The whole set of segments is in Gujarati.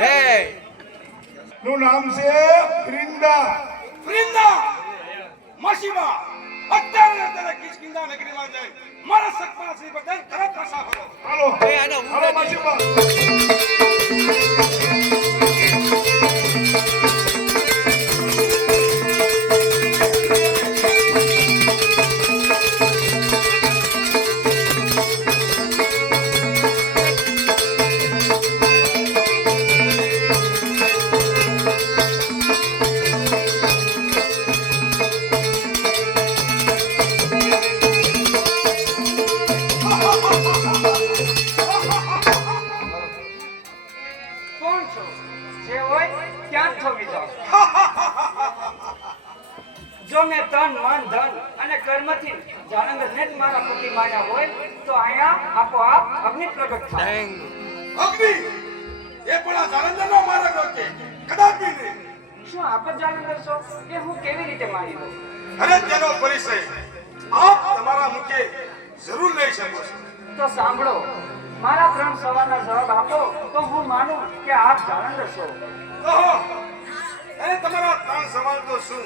લે નું નામ છે વૃંદા. વૃંદા માસીબા અત્યારે તને કિષ્કિંધા નગરીમાં જાય મારા સકપના શ્રી બદલ તરત પાછા ફરો. હાલો એ આનો હાલો માસીબા. કોણ છો? જે હોય ત્યાં જ થોભી જાઓ. જો મેં તન મન ધન અને કર્મથી જાનંદરને જ મારા પતિ માન્યા હોય તો અહીંયા આપોઆપ અગ્નિ પ્રગટ થાય. અગ્નિ એ પણ આ જાલંધરનો માર્ગ છે કદાપી નહીં. શું આપ જ જાનંદર છો એ હું કેવી રીતે માની લઉં? અરે તેનો પરિચય આપ તમારા મુખે જરૂર લઈ શકો છો. તો સાંભળો, મારા 3 સવાલના જવાબ આપો તો હું માનું કે આપ જાનંદર છો. ઓહો અરે તમારા 3 સવાલ તો શું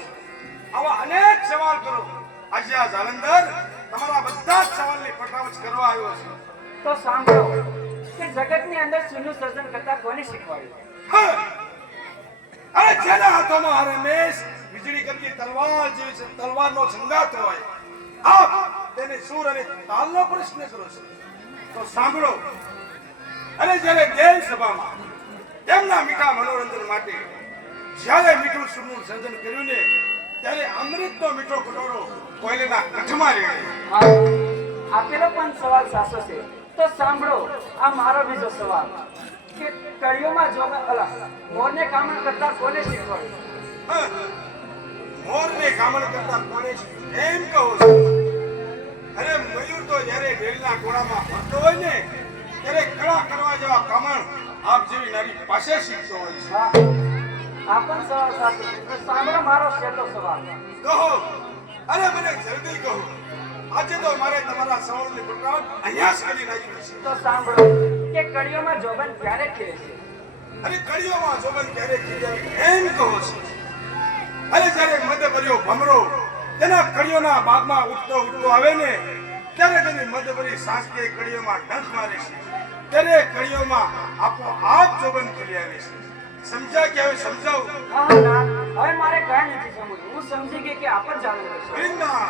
આવા અનેક સવાલ કરો. આજે આ જાલંધર તમારા બધા જ સવાલની પટાવચ કરવા આવ્યો છે. તો સાંભળો કે જગતની અંદર શૂન્ય સર્જન કરતા કોને શીખવાડ્યું? હા. અરે જેના હાથોમાં આ રમેશ વીજળી કરતી તલવાર જેવી છે તલવારનો સંગાથ હોય આપ તેને સૂર અને તાલનો પ્રશ્ન કરો છો. તો સાંભળો અરે જ્યારે દેવ સભામાં તેમના મીઠા મનોરંજન માટે જ્યારે મીઠું સૂરનું સર્જન કર્યું ને ત્યારે અમૃતનો મીઠો કટોરો કોયલાના કંઠમાં રેડ્યો. આપેલો પણ સવાલ સાચો છે. તો સાંભળો આ મારો બીજો સવાલ કે કળિયુગમાં મોરને કામણ કરતા કોને શીખવાડ્યું? મોરને કામણ કરતા કોને છે એમ કહો છો? અરે મયુર તો જ્યારે રેલના ઘોડામાં ફરતો હોય ને ત્યારે કળા કરવા જેવા કામણ આપ જેવી નારી પાસે શીખતો હોય છે. હા, આ પણ સવાલ સાચો છે. તો સાંભળો મારો છેલ્લો સવાલ. કહો અરે મને જલ્દી કહો. આજે તો મારે તમારા સવાલની પટાવટ અહીંયા જ કરી નાખી છે. તો સાંભળો કે કળિયુગમાં જોબન ક્યારે ખીલે છે? અરે કળિયોમાં જોબન ક્યારે ખીજાય એમ કહો છો? અરે જ્યારે મધ્યભર્યો ભમરો તેના કળિયોના ભાગમાં ઉઠતો આવે ને ત્યારે તેની મધ્યભરી સાંસ કે કળિયોમાં ડંખ મારે છે ત્યારે કળિયોમાં આપોઆપ જોબન ખીલી આવે છે. સમજ્યા કે હવે સમજાવું? હા ના, હવે મારે કાંઈ નથી સમજવું. હું સમજી ગઈ કે આપ જ જાણો છો. વૃંદા